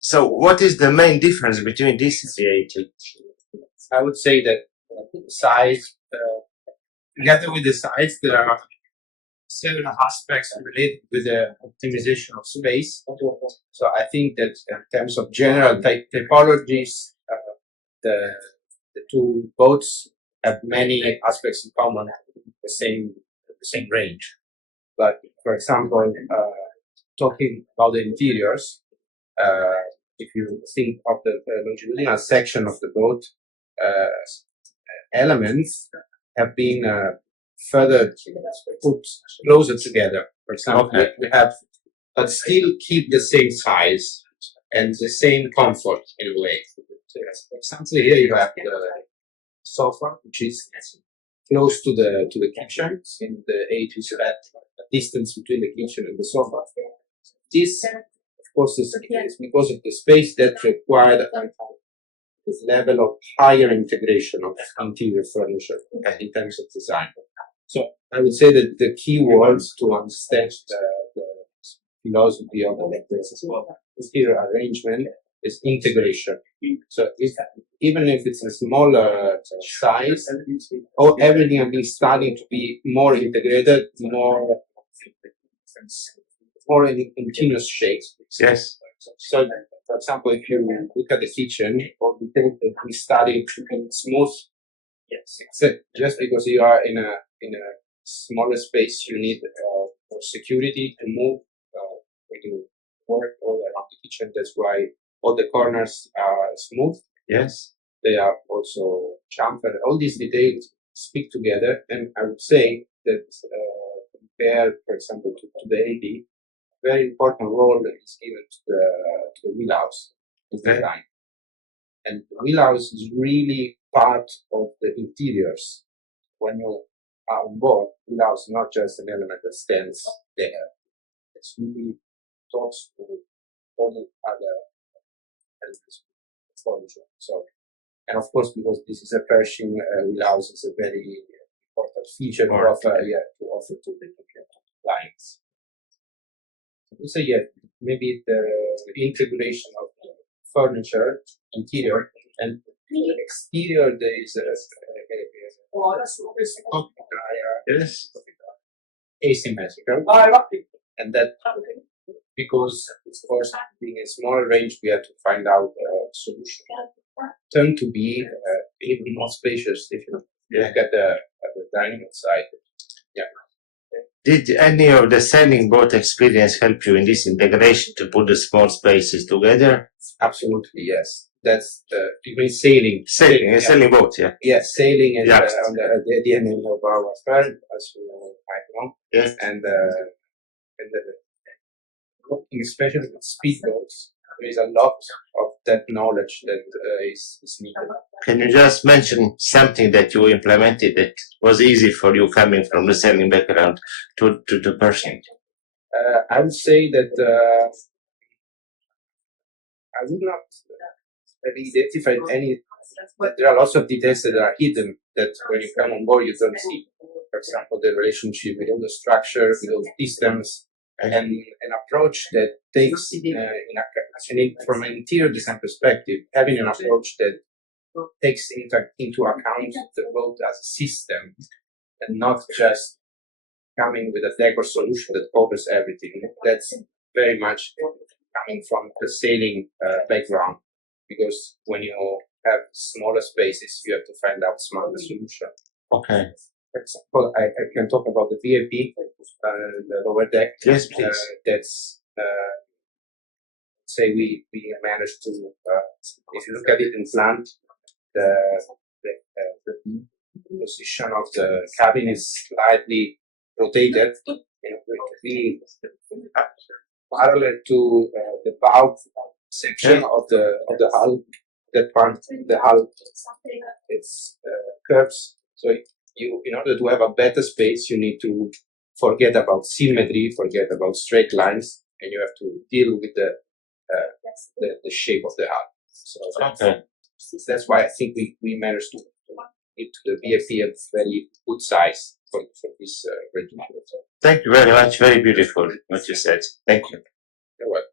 So what is the main difference between these three? I would say that size, together with the size, there are several aspects related with the optimization of space. So I think that in terms of general typologies, the two boats have many aspects in common, the same range. But for example, talking about the interiors, if you think of the longitudinal section of the boat, elements have been further put closer together. For example, we have, but still keep the same size and the same comfort in a way. So, for example, here you have the sofa, which is close to the kitchen. In the 80s, you had a distance between the kitchen and the sofa. This, of course, is because of the space that required this level of higher integration of interior furniture in terms of design. So I would say that the key words to understand the philosophy of the interior arrangement is integration. So even if it's a smaller size, everything will be starting to be more integrated, more in continuous shapes. Yes. So, for example, if you look at the kitchen, we study smooth. Yes. Just because you are in a smaller space, you need more security to move when you work all around the kitchen. That's why all the corners are smooth. Yes. They are also chamfered. All these details speak together, and I would say that compared, for example, to the AD, very important role that is given to the wheelhouse design. And the wheelhouse is really part of the interiors. When you are on board, wheelhouse is not just an element that stands there. It's really talks to all the other elements of furniture. So, and of course, because this is a Pershing wheelhouse, it's a very important feature to offer to the clients. I would say, maybe the integration of the furniture, interior, and exterior, there is asymmetrical, and that because, of course, being a smaller range, we have to find out a solution. Turn to be even more spacious if you look at the dining side. Yeah. Did any of the sailing boat experience help you in this integration to put the small spaces together? Absolutely, yes. That's you mean sailing. Sailing boat, yeah. Yes, sailing is on the end of our firm, as you might know. Yes. And especially with speedboats, there is a lot of that knowledge that is needed. Can you just mention something that you implemented that was easy for you coming from the sailing background to Pershing? I would say that I would not really identify any, but there are lots of details that are hidden that when you come on board you don't see. For example, the relationship with all the structure, with all the systems, and an approach that takes, from an interior design perspective, having an approach that takes into account the boat as a system and not just coming with a decor solution that covers everything. That's very much coming from the sailing background, because when you have smaller spaces, you have to find out smarter solution. Okay. For example, I can talk about the VIP, the lower deck. Yes, please. That's say we managed to, if you look at it in front, the position of the cabin is slightly rotated, really parallel to the bow section of the hull. That part, the hull, it's curves. So in order to have a better space, you need to forget about symmetry, forget about straight lines, and you have to deal with the shape of the hull. So that's why I think we managed to get to the VFE a very good size for this regime. Thank you very much. Very beautiful what you said. Thank you. You're welcome.